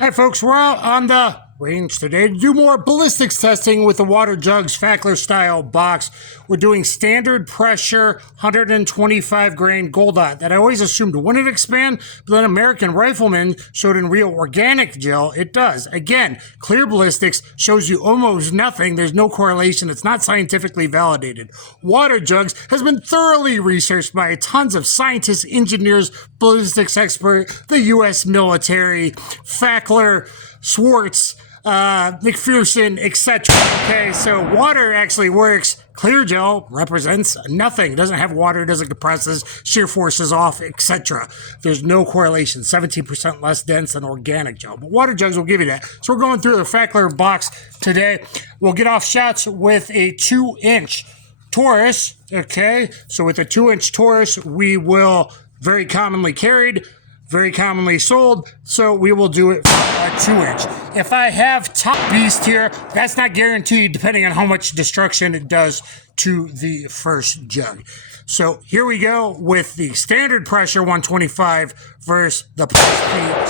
Hi folks, we're out on the range today to do more ballistics testing with the Water Jug's Fackler style box. We're doing standard pressure 125 grain gold dot that I always assumed wouldn't expand, but then American Rifleman showed in real organic gel it does. Again, clear ballistics shows you almost nothing. There's no correlation. It's not scientifically validated. Water Jugs has been thoroughly researched by tons of scientists, engineers, ballistics expert, the U.S. military, Fackler, Schwartz, McPherson, etc. Okay, so water actually works. Clear gel represents nothing. It doesn't have water, it doesn't compresses, shear force is off, etc. There's no correlation. 17% less dense than organic gel. But Water Jugs will give you that. So we're going through the Fackler box today. We'll get off shots with a 2-inch Taurus. Okay, so with a 2-inch Taurus, we will very commonly carried, very commonly sold, so we will do it for a 2-inch. If I have top beast here, that's not guaranteed depending on how much destruction it does to the first jug. So here we go with the standard pressure 125 versus the Plus P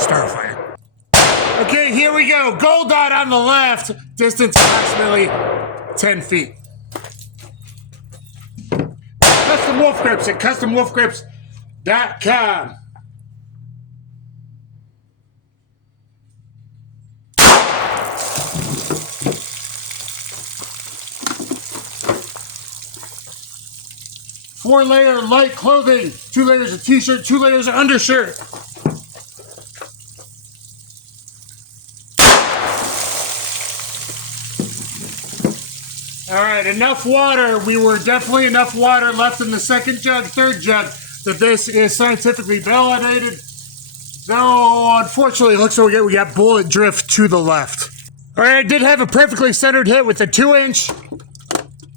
Starfire. Okay, here we go. Gold dot on the left, distance approximately 10 feet. Custom wolf grips at customwolfgrips.com. Four-layer light clothing, 2 layers of t-shirt, 2 layers of undershirt. All right, enough water. We were definitely enough water left in the second jug, third jug, that this is scientifically validated. Though, unfortunately, it looks like we got bullet drift to the left. All right, I did have a perfectly centered hit with a 2-inch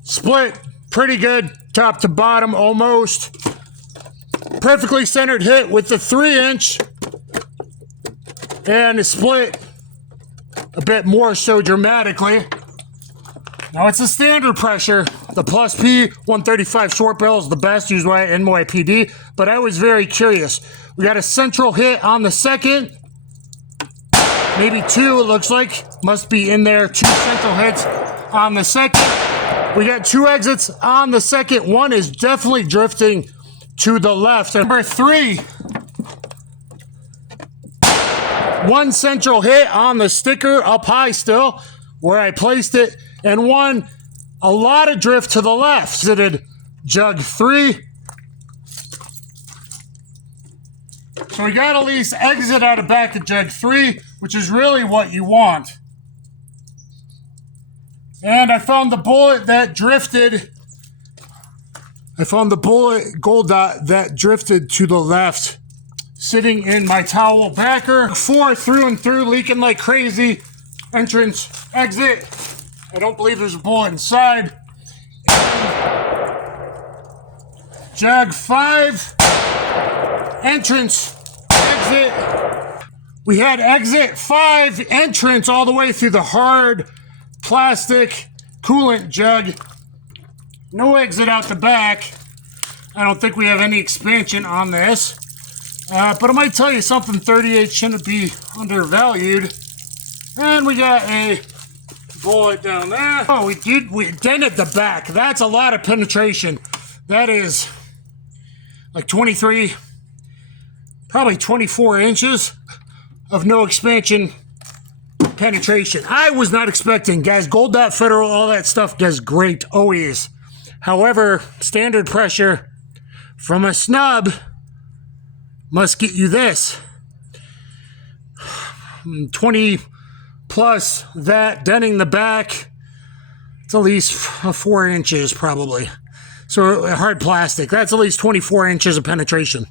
split. Pretty good, top to bottom, almost. Perfectly centered hit with the 3-inch. And a split a bit more so dramatically. Now it's a standard pressure. The Plus P 135 short barrel is the best, used by NYPD, but I was very curious. We got a central hit on the second. Maybe 2, it looks like. Must be in there. 2 central hits on the second. We got 2 exits on the second. 1 is definitely drifting to the left. Number 3. 1 central hit on the sticker up high still, where I placed it. And 1, a lot of drift to the left. Exited jug 3. So we got at least exit out of back of jug 3, which is really what you want. And I found the bullet that drifted. I found the bullet gold dot that drifted to the left, sitting in my towel backer. 4 through and through, leaking like crazy. Entrance, exit. I don't believe there's a bullet inside. And jug 5, entrance, exit. We had exit 5, entrance all the way through the hard plastic coolant jug. No exit out the back. I don't think we have any expansion on this. But I might tell you something, 38 shouldn't be undervalued. And we got a bullet down there. Oh, we dented the back. That's a lot of penetration. That is like 23, probably 24 inches of no expansion penetration. I was not expecting, guys. Gold dot federal, all that stuff does great always. However, standard pressure from a snub must get you this. 20 plus that denting the back. It's at least 4 inches probably. So hard plastic, that's at least 24 inches of penetration.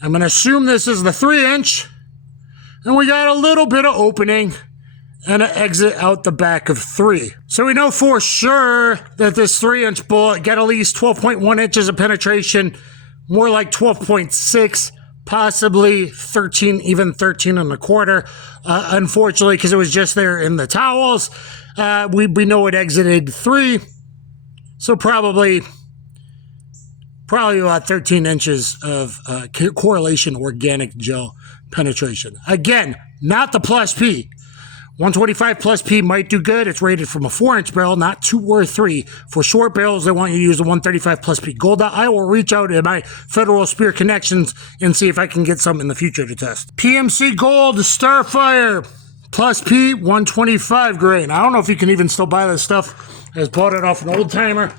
I'm going to assume this is the 3-inch. And we got a little bit of opening and an exit out the back of 3. So we know for sure that this 3-inch bullet got at least 12.1 inches of penetration, more like 12.6, possibly 13, even 13 and a quarter. Unfortunately, because it was just there in the towels, we know it exited 3. So probably about 13 inches of correlation organic gel penetration. Again, not the Plus P. 125 Plus P might do good. It's rated from a 4-inch barrel, not 2 or 3. For short barrels, they want you to use the 135 Plus P Gold Dot. I will reach out to my Federal Spear connections and see if I can get some in the future to test. PMC Gold Starfire Plus P 125 grain. I don't know if you can even still buy this stuff. I just bought it off an old timer.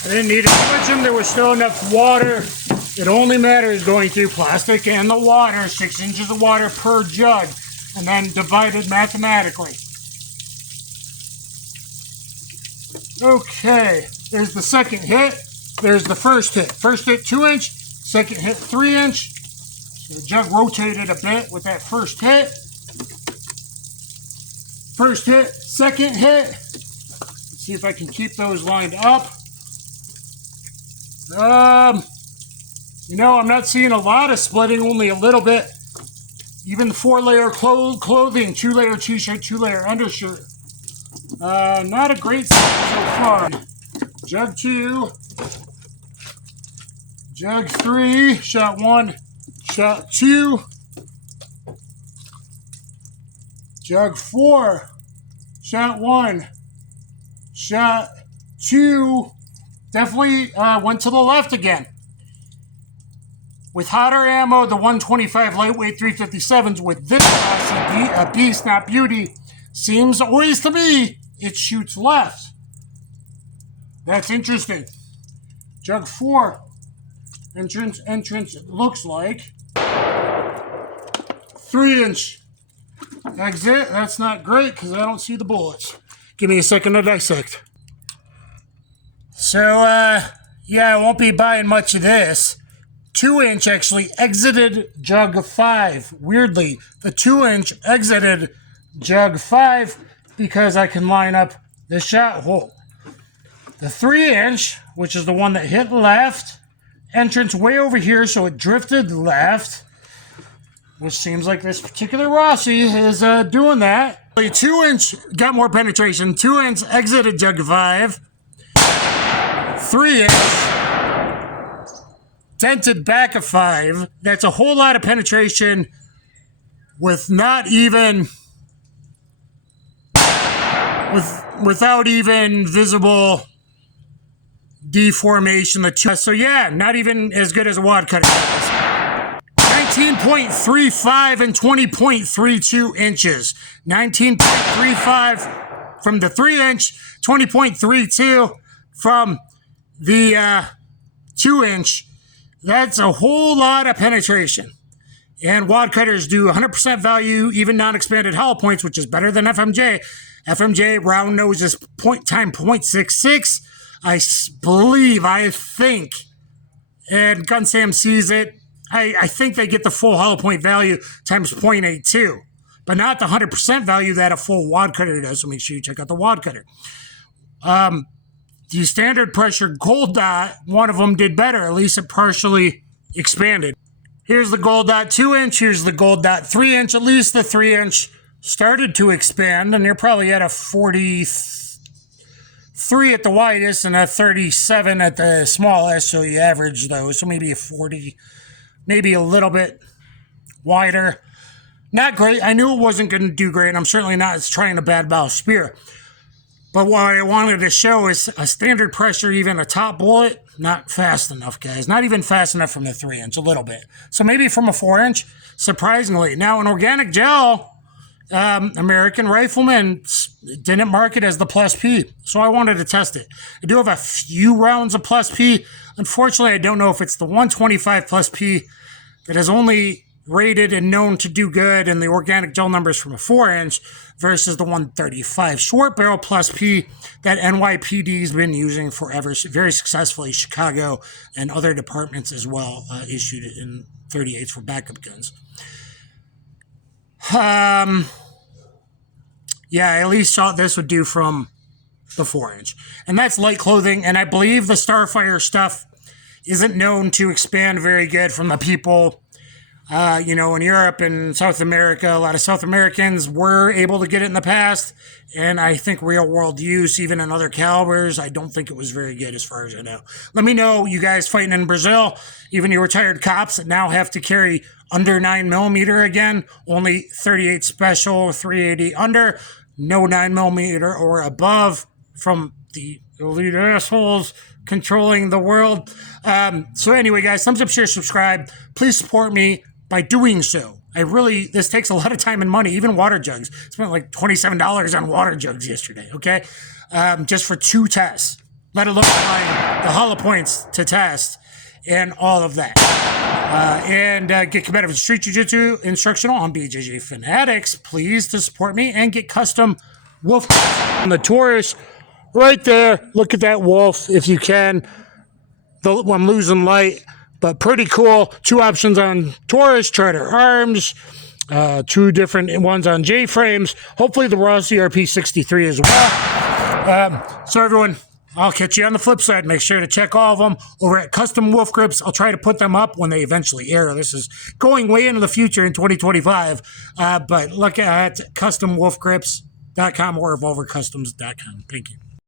I didn't need to switch them. There was still enough water. It only matters going through plastic and the water, 6 inches of water per jug, and then divided mathematically. Okay, there's the second hit. There's the first hit. First hit 2-inch, second hit 3-inch. So the jug rotated a bit with that first hit. First hit, second hit. Let's see if I can keep those lined up. You know, I'm not seeing a lot of splitting, only a little bit. Even 4-layer clothing, 2-layer t-shirt, 2-layer undershirt. Not a great set so far. Jug 2, jug 3, shot 1, shot 2, jug 4, shot 1, shot 2. Definitely went to the left again. With hotter ammo, the 125 lightweight 357s with this class, a beast, not beauty, seems always to me it shoots left. That's interesting. Jug 4, entrance, it looks like. 3-inch exit, that's not great because I don't see the bullets. Give me a second to dissect. So, yeah, I won't be buying much of this. 2-inch actually exited jug 5. Weirdly, the 2-inch exited jug 5 because I can line up the shot hole. The 3-inch, which is the one that hit left, entrance way over here, so it drifted left, which seems like this particular Rossi is doing that. The 2-inch got more penetration. 2-inch exited jug 5. 3-inch dented back of 5. That's a whole lot of penetration with not even without even visible deformation. So yeah, not even as good as a Wadcutter. 19.35 and 20.32 inches. 19.35 from the 3-inch, 20.32 from the 2-inch. That's a whole lot of penetration. And Wadcutters do 100% value, even non-expanded hollow points, which is better than FMJ. FMJ round nose is time 0.66. I think, and Gun Sam sees it, I think they get the full hollow point value times 0.82, but not the 100% value that a full Wadcutter does. So make sure you check out the Wadcutter. The standard pressure Gold Dot, one of them did better. At least it partially expanded. Here's the Gold Dot 2-inch. Here's the Gold Dot 3-inch. At least the 3-inch started to expand, and you're probably at a 43 at the widest and a 37 at the smallest. So you average those. So maybe a 40, maybe a little bit wider. Not great. I knew it wasn't going to do great. I'm certainly not trying to badmouth Spear. But what I wanted to show is a standard pressure, even a top bullet, not fast enough, guys. Not even fast enough from the 3-inch, a little bit. So maybe from a 4-inch, surprisingly. Now, an organic gel, American Rifleman didn't mark it as the Plus P, so I wanted to test it. I do have a few rounds of Plus P. Unfortunately, I don't know if it's the 125 Plus P that is only rated and known to do good, and the organic gel numbers from a 4-inch versus the 135 short barrel Plus P that NYPD's been using forever, very successfully. Chicago and other departments as well issued it in 38s for backup guns. Yeah, I at least thought this would do from the 4-inch. And that's light clothing, and I believe the Starfire stuff isn't known to expand very good from the people, you know, in Europe and South America. A lot of South Americans were able to get it in the past, and I think real world use, even in other calibers, I don't think it was very good as far as I know. Let me know, you guys fighting in Brazil, even you retired cops that now have to carry under 9mm again, only 38 special, 380 under, no 9mm or above from the elite assholes controlling the world. So anyway, guys, thumbs up, share, subscribe. Please support me by doing so. This takes a lot of time and money, even water jugs. I spent like $27 on water jugs yesterday, okay? Just for 2 tests, let alone the hollow points to test and all of that. Get competitive street jiu-jitsu instructional on BJJ Fanatics, please, to support me, and get custom wolf on the Taurus right there. Look at that wolf if you can. I'm losing light, but pretty cool. 2 options on Taurus, Charter Arms, 2 different ones on J-frames. Hopefully the raw CRP 63 as well. So everyone, I'll catch you on the flip side. Make sure to check all of them over at Custom Wolf Grips. I'll try to put them up when they eventually air. This is going way into the future in 2025. But look at customwolfgrips.com or revolvercustoms.com. Thank you.